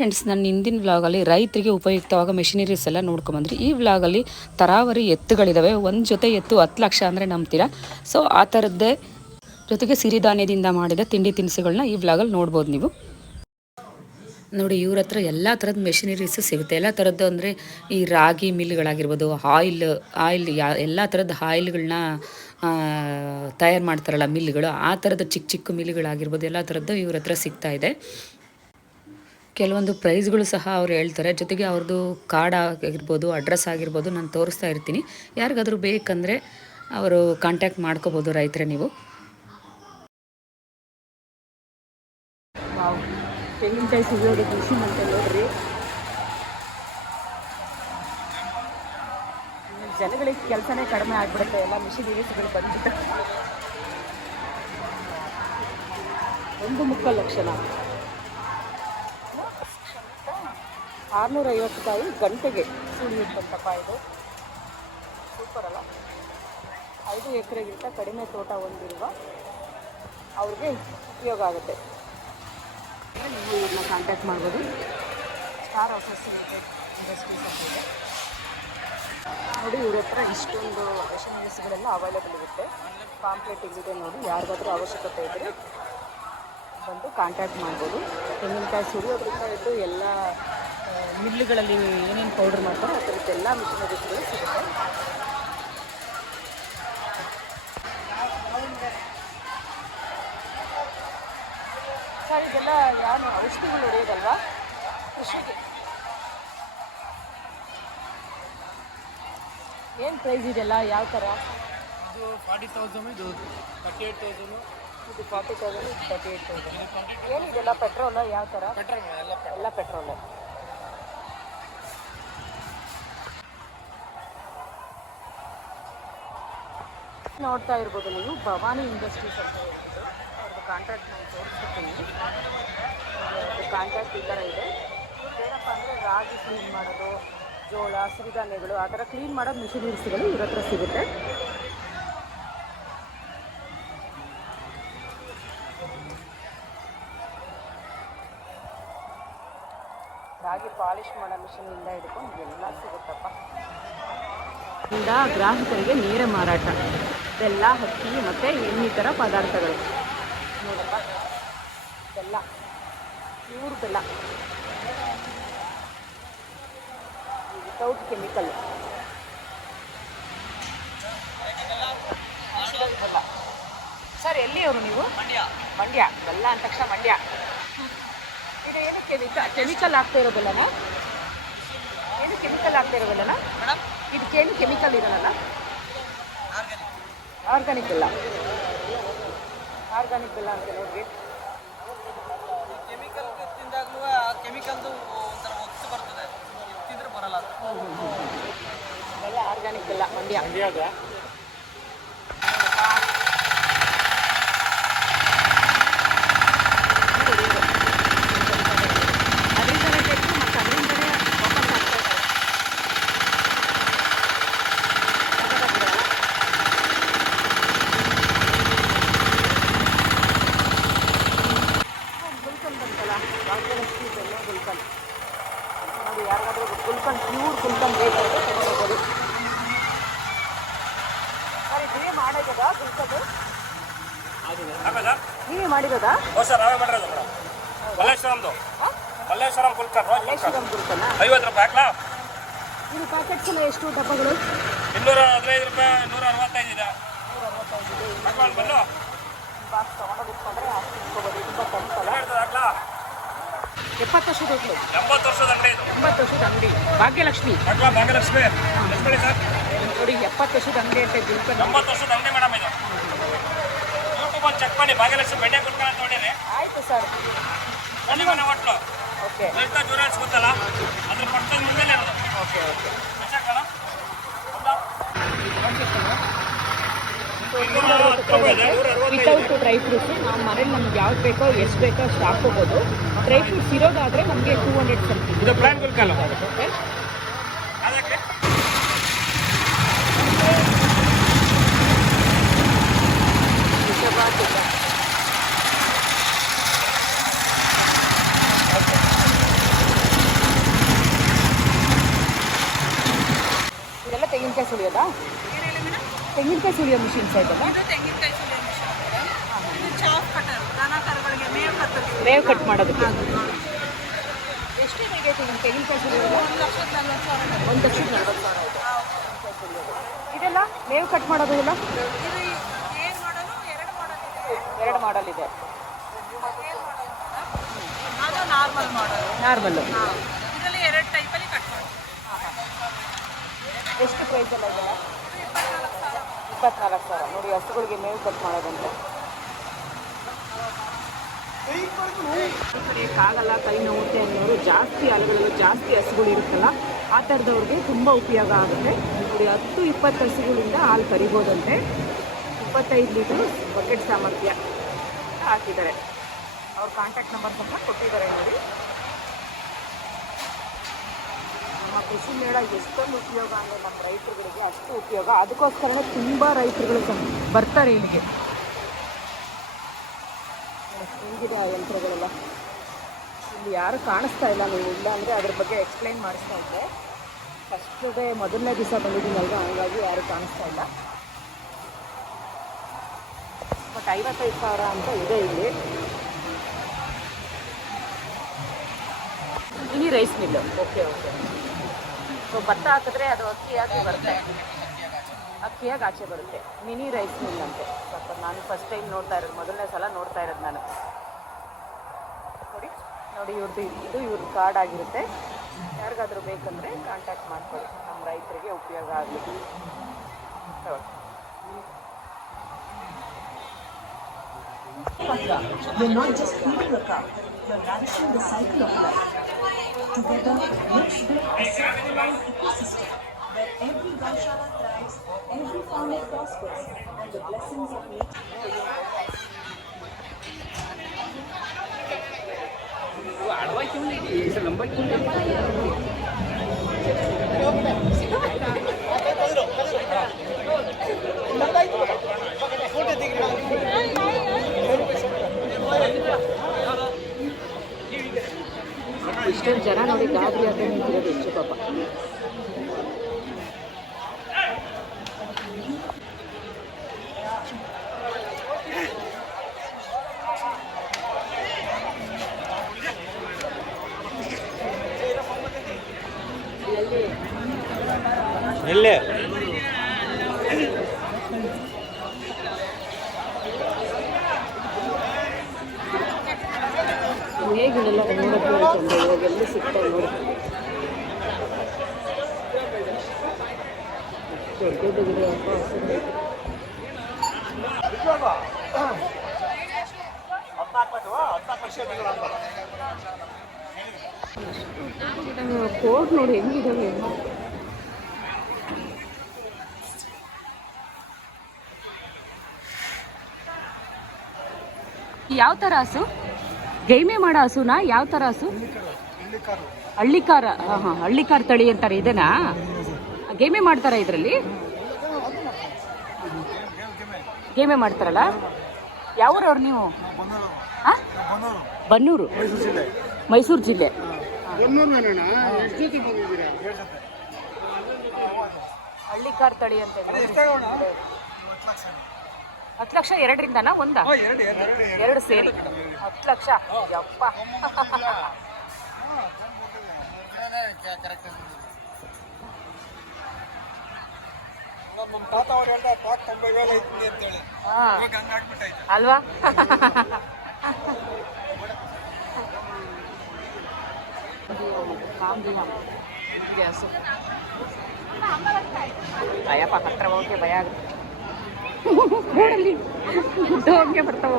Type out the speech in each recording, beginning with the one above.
Friends ನನ್ನ ಹಿಂದಿನ ವ್ಲಾಗಲ್ಲಿ ರೈತರಿಗೆ ಉಪಯುಕ್ತವಾಗ ಮೆಷಿನರೀಸ್ ಎಲ್ಲ ನೋಡ್ಕೊಂಬಂದ್ರಿ. ಈ ವ್ಲಾಗಲ್ಲಿ ತರಾವರಿ ಎತ್ತುಗಳಿದ್ದಾವೆ ಒಂದು ಜೊತೆ ಎತ್ತು ಹತ್ತು ಲಕ್ಷ ಅಂದರೆ ನಂಬ್ತೀರಾ? ಸೊ ಆ ಥರದ್ದೇ ಜೊತೆಗೆ ಸಿರಿಧಾನ್ಯದಿಂದ ಮಾಡಿದ ತಿಂಡಿ ತಿನಿಸುಗಳನ್ನ ಈ ವ್ಲಾಗಲ್ಲಿ ನೋಡ್ಬೋದು ನೀವು. ನೋಡಿ, ಇವ್ರ ಹತ್ರ ಎಲ್ಲ ಥರದ ಮೆಷಿನರೀಸ್ ಸಿಗುತ್ತೆ. ಎಲ್ಲ ಥರದ್ದು ಅಂದರೆ ಈ ರಾಗಿ ಮಿಲ್ಗಳಾಗಿರ್ಬೋದು ಆಯಿಲ್ ಆಯಿಲ್ ಯಾ, ಎಲ್ಲ ಥರದ ಆಯಿಲ್ಗಳನ್ನ ತಯಾರು ಮಾಡ್ತಾರಲ್ಲ ಮಿಲ್ಗಳು, ಆ ಥರದ ಚಿಕ್ಕ ಚಿಕ್ಕ ಮಿಲ್ಗಳಾಗಿರ್ಬೋದು, ಎಲ್ಲ ಥರದ್ದು ಇವ್ರ ಹತ್ರ ಸಿಗ್ತಾಯಿದೆ ಕೆಲವೊಂದು ಪ್ರೈಸ್ಗಳು ಸಹ ಅವ್ರು ಹೇಳ್ತಾರೆ. ಜೊತೆಗೆ ಅವ್ರದ್ದು ಕಾರ್ಡ್ ಆಗಿರ್ಬೋದು, ಅಡ್ರೆಸ್ ಆಗಿರ್ಬೋದು ನಾನು ತೋರಿಸ್ತಾ ಇರ್ತೀನಿ. ಯಾರಿಗಾದರೂ ಬೇಕಂದರೆ ಅವರು ಕಾಂಟ್ಯಾಕ್ಟ್ ಮಾಡ್ಕೋಬೋದು ರೈತರೆ ನೀವು. ಜನಗಳಿಗೆ ಕೆಲಸನೇ ಕಡಿಮೆ ಆಗ್ಬಿಡುತ್ತೆ. ಎಲ್ಲ ಮಿಷಿನ್ ಇರಿಸ್ಗಳು ಬಂದ್ಬಿಟ್ಟು. ಒಂದು ಮುಕ್ಕಾಲು ಲಕ್ಷನ? ಆರುನೂರ ಐವತ್ತು ರೂಪಾಯಿ ಗಂಟೆಗೆ ಸುಳಿಯುತ್ತಂತಪ್ಪ ಇದು. ಸೂಪರ್ ಅಲ್ಲ? ಐದು ಎಕರೆಗಿಂತ ಕಡಿಮೆ ತೋಟ ಹೊಂದಿರುವ ಅವ್ರಿಗೆ ಉಪಯೋಗ ಆಗುತ್ತೆ. ನೀವು ಇವ್ರನ್ನ ಕಾಂಟ್ಯಾಕ್ಟ್ ಮಾಡ್ಬೋದು ಸ್ಟಾರ್ ಆಫೀಸ್ ಇಂಡಸ್ಟ್ರೀಸ್ ನೋಡಿ, ಇವ್ರ ಹತ್ರ ಇಷ್ಟೊಂದು ಮೆಷಿನರೀಸ್ಗಳೆಲ್ಲ ಅವೈಲೇಬಲ್ ಇರುತ್ತೆ. ಪಾಂಪ್ಲೆಟ್ ಇದೆ ನೋಡಿ, ಯಾರಿಗಾದ್ರೂ ಅವಶ್ಯಕತೆ ಇದ್ದರೆ ಬಂದು ಕಾಂಟ್ಯಾಕ್ಟ್ ಮಾಡ್ಬೋದು. ತೆಂಗಿನಕಾಯಿ ಸುರಿಯೋದ್ರಿಂದ ಇದ್ದು ಎಲ್ಲ ಆ, ಮಿಲ್లుಗಳಲ್ಲಿ ಏನೇನು ಪೌಡ್ರ್ ಮಾಡ್ತಾರೋ ಆ ಥರದ್ದು ಎಲ್ಲ ಮಿಷಿನರೀಸ್ಗಳು ಸಿಗುತ್ತೆ. ಸರ್ ಇದೆಲ್ಲ ಯಾವ ಔಷಧಿಗಳು ಹೊಡೆಯೋದಲ್ವಾ? ಕೃಷಿಗೆ. ಏನು ಪ್ರೈಸ್ ಇದೆಲ್ಲ? ಯಾವ ಥರ ಇದು ಫಾರ್ಟಿ ತೌಸಂಡ್ ಇದು ತರ್ಟಿ ಏಟ್ ತೌಸಂಡ್ ಇದು ಫಾರ್ಟಿ ತೌಸಂಡ್ ಇದು ತರ್ಟಿ ಏಟ್ ತೌಸಂಡ್ ಏನಿದೆಲ್ಲ ಪೆಟ್ರೋಲ್ ಯಾವ ಥರ ಪೆಟ್ರೋಲ್ ಎಲ್ಲ ಎಲ್ಲ ಪೆಟ್ರೋಲ್ ನೋಡ್ತಾ ಇರ್ಬೋದು ನೀವು. ಭವಾನಿ ಇಂಡಸ್ಟ್ರೀಸ್ ಅಂತ. ಅವ್ರದ್ದು ಕಾಂಟ್ರಾಕ್ಟ್ ನಾನು ತೋರಿಸ್ತೀನಿ ಕಾಂಟ್ಯಾಕ್ಟ್ ಈ ಥರ ಇದೆ. ಏನಪ್ಪ ಅಂದರೆ ರಾಗಿ ಕ್ಲೀನ್ ಮಾಡೋದು, ಜೋಳ, ಸಿರಿಧಾನ್ಯಗಳು, ಆ ಥರ ಕ್ಲೀನ್ ಮಾಡೋ ಮಿಷಿನರೀಸ್ಗಳು ಇವ್ರ ಹತ್ರ ಸಿಗುತ್ತೆ. ರಾಗಿ ಪಾಲಿಶ್ ಮಾಡೋ ಮಿಷಿನಿಂದ ಹಿಡ್ಕೊಂಡು ಎಲ್ಲ ಸಿಗುತ್ತಪ್ಪ. ಇಂದ ಗ್ರಾಹಕರಿಗೆ ನೇರ ಮಾರಾಟ. ಬೆಲ್ಲ ಅಕ್ಕಿ ಮತ್ತು ಇನ್ನಿತರ ಪದಾರ್ಥಗಳು. ನೋಡಪ್ಪ ಬೆಲ್ಲ ಪ್ಯೂರ್ ಬೆಲ್ಲ ವಿತೌಟ್ ಕೆಮಿಕಲ್. ಸರ್ ಎಲ್ಲಿಯವರು ನೀವು? ಮಂಡ್ಯ. ಮಂಡ್ಯ ಬೆಲ್ಲ ಅಂದ ತಕ್ಷಣ ಮಂಡ್ಯ. ಇದು ಏನು ಕೆಮಿಕಲ್ ಕೆಮಿಕಲ್ ಆಗ್ತಾ ಇರೋ ಬೆಲ್ಲನ ಏನು ಕೆಮಿಕಲ್ ಆಗ್ತಾ ಇರೋ ಬೆಲ್ಲನ ಇದಕ್ಕೇನು ಕೆಮಿಕಲ್ ಇರಲ್ಲ ಆರ್ಗಾನಿಕ್ ಬೆಲ್ಲ ಆರ್ಗಾನಿಕ್ ಬೆಲ್ಲ ಅಂತ ನೋಡ್ರಿ. ಕೆಮಿಕಲ್ ತಿಂದಾಗ್ಲೂ ಕೆಮಿಕಲ್ದು ಒಂಥರ ಒತ್ತು ಬರ್ತದೆ. ತಿಂದ್ರೆ ಬರಲ್ಲ. ಅದು ಬೆಲ್ಲ ಆರ್ಗಾನಿಕ್ ಬೆಲ್ಲ ಮಂಡ್ಯ ಅದರಿಂದಲೇ ತೆಗೆದು ಮತ್ತೆ ಅದರಿಂದಲೇ ವಾಪಸ್ ಹಾಕ್ತಾ ಇದ್ದಾರೆ ಗುಲ್ಕನ್ ಬಂತಲ್ಲ ಭಾಗ್ಯಲಕ್ಷ್ಮಿ ಬೆಲ್ಲ ಗುಲ್ಕನ್ ನೋಡಿ ಯಾರಿಗಾದ್ರೂ ಗುಲ್ಕನ್ ಪ್ಯೂರ್ ಗುಲ್ಕನ್ ಬೇಕಾದ್ರೆ ತಗೊಂಡೋಗ್ಬೋದು ಸರ್ ನೀವೇ ಮಾಡಿರೋದಾ ಗುಲ್ಕನ್ ನೀವೇ ಮಾಡಿರೋದಾ ಸರ್ ನಾವೇ ಮಾಡಿರೋದು ಮೇಡಮ್ ಮಲ್ಲೇಶ್ವರಂದು. ಹಾಂ? ಮಲ್ಲೇಶ್ವರಂ ಗುಲ್ಕನ್ ಮಲ್ಲೇಶ್ವರಂ ಗುಲ್ಕನಾ ಐವತ್ತು ರೂಪಾಯಿ ಹಾಕ್ಲಾ? ಇದು ಪ್ಯಾಕೆಟ್ಸ್ ಎಲ್ಲ ಎಷ್ಟು ಡಬ್ಬಗಳು? ಇನ್ನೂರ ಹದಿನೈದು ರೂಪಾಯಿ ನೂರ ಅರವತ್ತೈದು ಇದೆ. ಹಾಕೊಂಡು ಬಂದು ಬಾಕ್ಸ್ ತೊಗೊಂಡು ಬಿಟ್ಕೊಂಡ್ರೆ ಅಷ್ಟು ತುಂಬ ತಂಪಲ್ಲ ಎಪ್ಪತ್ತು ವರ್ಷದ ಎಂಬತ್ತು ವರ್ಷದ ಅಂಗಡಿ ಎಂಬತ್ತು ವರ್ಷದ ಅಂಗಡಿ. ಭಾಗ್ಯಲಕ್ಷ್ಮಿ. ಭಾಗ್ಯಲಕ್ಷ್ಮಿ. ನೋಡಿ ಎಪ್ಪತ್ತು ವರ್ಷದ ಅಂಗಡಿ ಅಂತ ಗುಲ್ಕನ್ ಎಂಬತ್ತು ವರ್ಷದ ಅಂಗಡಿ ಮೇಡಮ್ ಇದು. ಯೂಟ್ಯೂಬಲ್ಲಿ ಚೆಕ್ ಮಾಡಿ ಭಾಗ್ಯಲಕ್ಷ್ಮಿ ಬೆಣ್ಣೆ ಕುಲ್ಕರ್ ಅಂತ ನೋಡಿರಿ ಆಯಿತು ಸರ್. ಬನ್ನಿ ಮನೆ ಹೋಟ್ಲು ಓಕೆ. ಲಲಿತ ಜ್ಯೂವೆಲರ್ಸ್ ಗೊತ್ತಲ್ಲ ಅದ್ರ ಪಕ್ಕದ ಮುಂದೆ okay okay. Okay without dry fruits ನಾವು ಮನೇಲಿ ನಮ್ಗೆ ಯಾವ್ದು ಬೇಕೋ ಎಷ್ಟು ಬೇಕೋ ಅಷ್ಟು ಹಾಕೋಬಹುದು ಡ್ರೈ ಫ್ರೂಟ್ಸ್ ಇರೋದಾದರೆ ನಮಗೆ ಟೂ ಹಂಡ್ರೆಡ್ ಸಮಥಿಂಗ್ ತೆಂಗಿನಕಾಯಿ ಸುಳಿಯೋ ಮಿಷಿನ್ಸ್ ಆಯ್ತಲ್ಲ ಇದು ತೆಂಗಿನಕಾಯಿ ಸುಲಿಯೋ ಮಿಷನ್ ಇದು ಚಾಪ್ ಕಟರ್ ದನ ಕರುಗಳಿಗೆ ಮೇವು ಕತ್ತೋದು ಮೇವು ಕಟ್ ಮಾಡೋದಕ್ಕೆ. ಎಷ್ಟು ನಿಮ್ಮ ತೆಂಗಿನಕಾಯಿ ಸುಳಿಯೋದು ಒಂದು ಲಕ್ಷದ ನಲ್ವತ್ತು ಸಾವಿರ ಒಂದು ಲಕ್ಷದ ನಲ್ವತ್ತು ಸಾವಿರ ಇದೆಲ್ಲ ಮೇವು ಕಟ್ ಮಾಡೋದು ಎಲ್ಲ? ಇದು ಏನು ಮಾಡಲು ಎರಡು ಮಾಡಲ್ ಇದೆ. ಎರಡು ಮಾಡಲ್ ಇದೆ. ಅದು ನಾರ್ಮಲ್ ಮಾಡಲ್ ನಾರ್ಮಲ್ಲು ಇದರಲ್ಲಿ ಎರಡು ಟೈಪಲ್ಲಿ ಕಟ್ ಮಾಡಿ ಎಷ್ಟು ಪ್ರೈಸ್ ಎಲ್ಲ ಇದೆಲ್ಲ ಸಾವಿರ ಇಪ್ಪತ್ನಾಲ್ಕು ಸಾವಿರ. ನೋಡಿ, ಹಸುಗಳಿಗೆ ಮೇವು ಕಟ್ ಮಾಡೋದಂತೆ. ಕಾಗಲ್ಲ ಕೈ ನೋವುತ್ತೆ ಅನ್ನೋರು ಜಾಸ್ತಿ ಅಲುಗಳು ಜಾಸ್ತಿ ಹಸುಗಳು ಇರುತ್ತಲ್ಲ, ಆ ಥರದವ್ರಿಗೆ ತುಂಬ ಉಪಯೋಗ ಆಗುತ್ತೆ. ನೋಡಿ, ಹತ್ತು, ಇಪ್ಪತ್ತು ಹಸುಗಳಿಂದ ಹಾಲು ಕರಿಬೋದಂತೆ. ಇಪ್ಪತ್ತೈದು ಲೀಟ್ರ್ ಬಕೆಟ್ ಸಾಮರ್ಥ್ಯ ಹಾಕಿದ್ದಾರೆ. ಅವ್ರ ಕಾಂಟ್ಯಾಕ್ಟ್ ನಂಬರ್ ಸಹ ಕೊಟ್ಟಿದ್ದಾರೆ ನೋಡಿ. ನಮ್ಮ ಕೃಷಿ ಮೇಳ ಎಷ್ಟೊಂದು ಉಪಯೋಗ ಅಂದರೆ ನಮ್ಮ ರೈತರುಗಳಿಗೆ ಅಷ್ಟು ಉಪಯೋಗ. ಅದಕ್ಕೋಸ್ಕರನೇ ತುಂಬ ರೈತರುಗಳು ಬರ್ತಾರೆ ಇಲ್ಲಿಗೆ. ಹೆಂಗಿದೆ ಆ ಯಂತ್ರಗಳೆಲ್ಲ? ಇಲ್ಲಿ ಯಾರು ಕಾಣಿಸ್ತಾ ಇಲ್ಲ ನೀವು ಇಲ್ಲ ಅಂದರೆ ಅದ್ರ ಬಗ್ಗೆ ಎಕ್ಸ್ಪ್ಲೈನ್ ಮಾಡಿಸ್ತಾ ಇದ್ದೆ. ಫಸ್ಟ್ ಡೇ ಮೊದಲನೇ ದಿವಸ ಬಂದಿದ್ದೀನಲ್ವ? ಹಂಗಾಗಿ ಯಾರು ಕಾಣಿಸ್ತಾ ಇಲ್ಲ. ಬಟ್ ಐವತ್ತೈದು ಸಾವಿರ ಅಂತ ಇದೆ ಇಲ್ಲಿ. ಇಲ್ಲಿ rice mill okay okay so ಭತ್ತ ಹಾಕಿದ್ರೆ ಅದು ಅಕ್ಕಿಯಾಗಿ ಬರುತ್ತೆ. ಅಕ್ಕಿಯಾಗಿ ಆಚೆ ಬರುತ್ತೆ. ಮಿನಿ ರೈಸ್ ಮಿಲ್ ಅಂತೆ. ಸ್ವಲ್ಪ ನಾನು ಫಸ್ಟ್ ಟೈಮ್ ನೋಡ್ತಾ ಇರೋದು. ಮೊದಲನೇ ಸಲ ನೋಡ್ತಾ ಇರೋದು ನಾನು. ನೋಡಿ ನೋಡಿ ಇವ್ರದ್ದು ಇದು ಇವ್ರದ್ದು ಕಾರ್ಡ್ ಆಗಿರುತ್ತೆ. ಯಾರಿಗಾದ್ರೂ ಬೇಕಂದರೆ ಕಾಂಟ್ಯಾಕ್ಟ್ ಮಾಡ್ಕೊಳ್ಳಿ. ನಮ್ಮ ರೈತರಿಗೆ ಉಪಯೋಗ ಆಗಲಿ. You're not just feeding a cow, you're nourishing the cycle of life. Together, let's build a self-reliant ecosystem where every Gaushala thrives, every farmer prospers, and the blessings of nature. ಜನ ನೋಡಿ ಗಾಬರಿ ಅಂತ ನಿಂತಿರೋದು ಹೆಚ್ಚು ಪಾಪ. ಎಲ್ಲಿ ಎಲ್ಲಿ ಸಿಗ್ತಾವೆ ನೋಡಿ ದೊಡ್ಡ. ಕೋಟ್ ನೋಡಿ ಹೆಂಗಿದಾವೆ ಯಾವ ಥರ ಹಸು ಗೈಮೆ ಮಾಡೋ ಹಸುನ? ಯಾವ ಥರ ಹಸು? ಹಳ್ಳಿಕಾರ, ಹಾಂ ಹಾಂ, ಹಳ್ಳಿಕಾರ ತಳಿ ಅಂತಾರೆ ಇದೇನಾ ಗೇಮೆ ಮಾಡ್ತಾರ ಇದರಲ್ಲಿ? ಗೇಮೆ ಮಾಡ್ತಾರಲ್ಲ? ಯಾವ್ರವ್ರು ನೀವು? ಬನ್ನೂರು. ಮೈಸೂರು ಜಿಲ್ಲೆ. ಹಳ್ಳಿಕಾರ್ ತಳಿ ಅಂತ ಹತ್ತು ಲಕ್ಷ ಎರಡರಿಂದನಾ ಒಂದಾ? ಎರಡು ಸೇರಿ. ಹತ್ತು ಲಕ್ಷ. ಯಪ್ಪ. ಅಲ್ವಾ? ಹಸು ಅಯ್ಯಪ್ಪ ಹತ್ರ ಹೋಗಿ ಭಯ ಆಗುತ್ತೆ. ರೋಡಲ್ಲಿ ಹೋಗಿ ಬರ್ತಾವ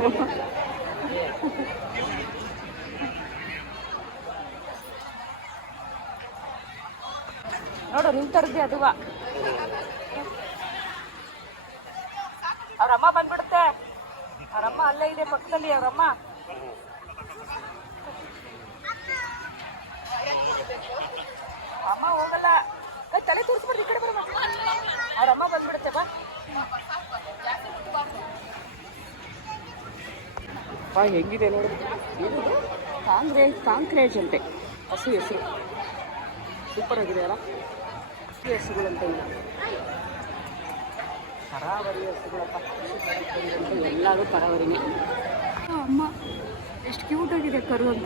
ನೋಡು ನಿಂತರದ್ದೆ ಅದುವ. ಅವ್ರಮ್ಮ ಬಂದ್ಬಿಡುತ್ತೆ. ಅವ್ರಮ್ಮ ಅಲ್ಲೇ ಇದೆ ಪಕ್ಕದಲ್ಲಿ ಅವ್ರಮ್ಮ ಅಮ್ಮ ಹೋಗಲ್ಲ ಏ, ತಲೆ ತೋರಿಸ್ಬಾರ್ದು ಈ ಕಡೆ ಬರಮ್ಮ ಅವ್ರಮ್ಮ ಬಂದ್ಬಿಡುತ್ತೆ ಬಾ ಬಾ ಹೆಂಗಿದೆ ನೋಡಿ. ಕಾಂಗ್ರೇ ಕಾಂಕ್ರೇಜ್ ಅಂತೆ. ಹಸು ಹೆಸರು ಸೂಪರ್ ಆಗಿದೆ ಅಲ್ಲ? ಹಸು ಹೆಸರುಗಳಂತ ಇಲ್ಲ. ಪರಾವರಿ ಹಸುಗಳಪ್ಪ ಎಲ್ಲರೂ ಪರಾವರಿನೇ ಅಮ್ಮ ಎಷ್ಟು ಕ್ಯೂಟ್ ಆಗಿದೆ ಕರು ಅಂತ.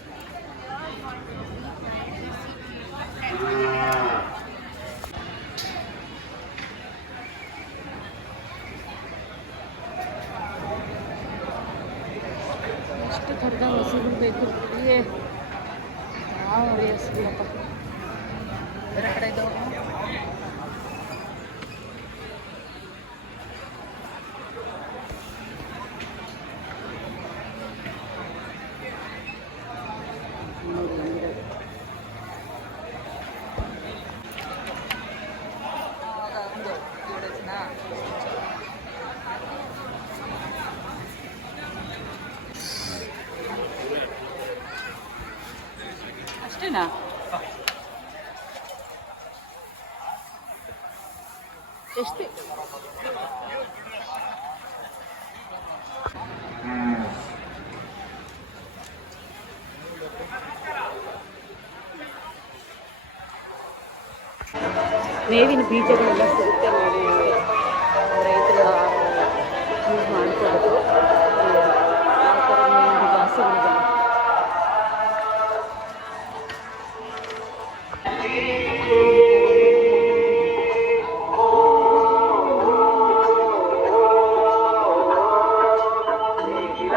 ಎಷ್ಟು ಥರದ ಹಸುಗಳು ಬೇಕು ಏ ಯಾವ ಹಸುಗಳಪ್ಪ ಬೇರೆ ಕಡೆ ಇದ್ದಾವೆ ನೋಡಿ ಹೆಂಗಿದೆ. ಅಷ್ಟೇನಾ ಎಷ್ಟು. ಮೇವಿನ ಬೀಜಗಳೆಲ್ಲ ಸಿಗುತ್ತೆ ನೋಡಿ.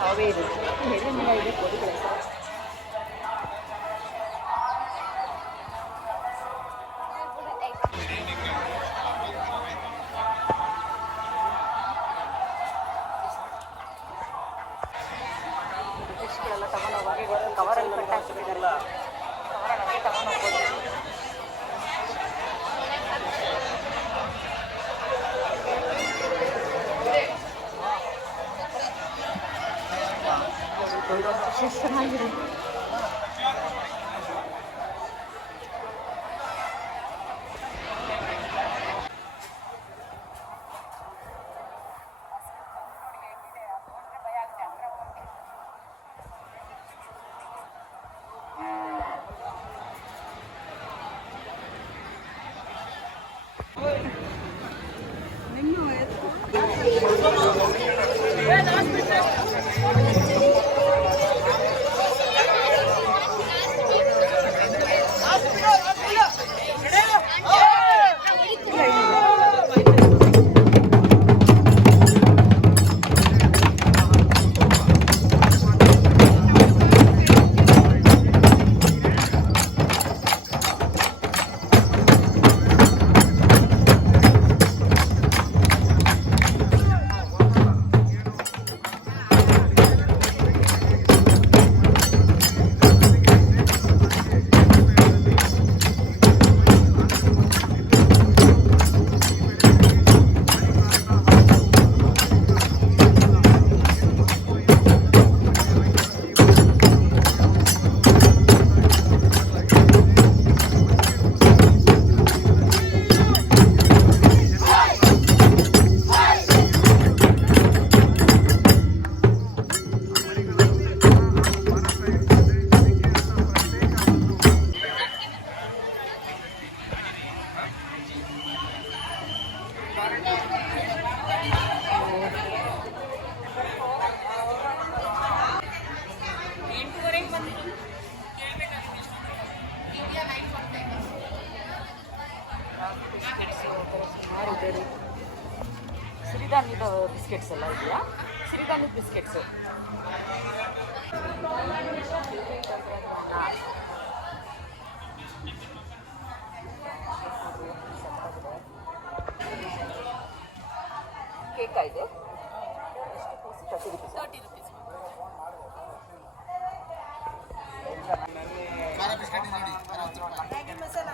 ಹಾವೇರಿ ಎಲ್ಲಿಂದ ಇದೆ ಕೋಳಿಗಳ ಹೆಸರು ಫಿಶ್ಗಳೆಲ್ಲ şaşıran biri. ಚೆನ್ನಾಗಿದೆ ಬಿಸ್ಕೆಟ್ಸ್ ಎಲ್ಲ ಇದೆಯಾ? ಸಿರಿಧಾನ್ಯದ ಬಿಸ್ಕೆಟ್ಸು ಕೇಕ ಇದೆ. Thirty rupees thirty rupees masala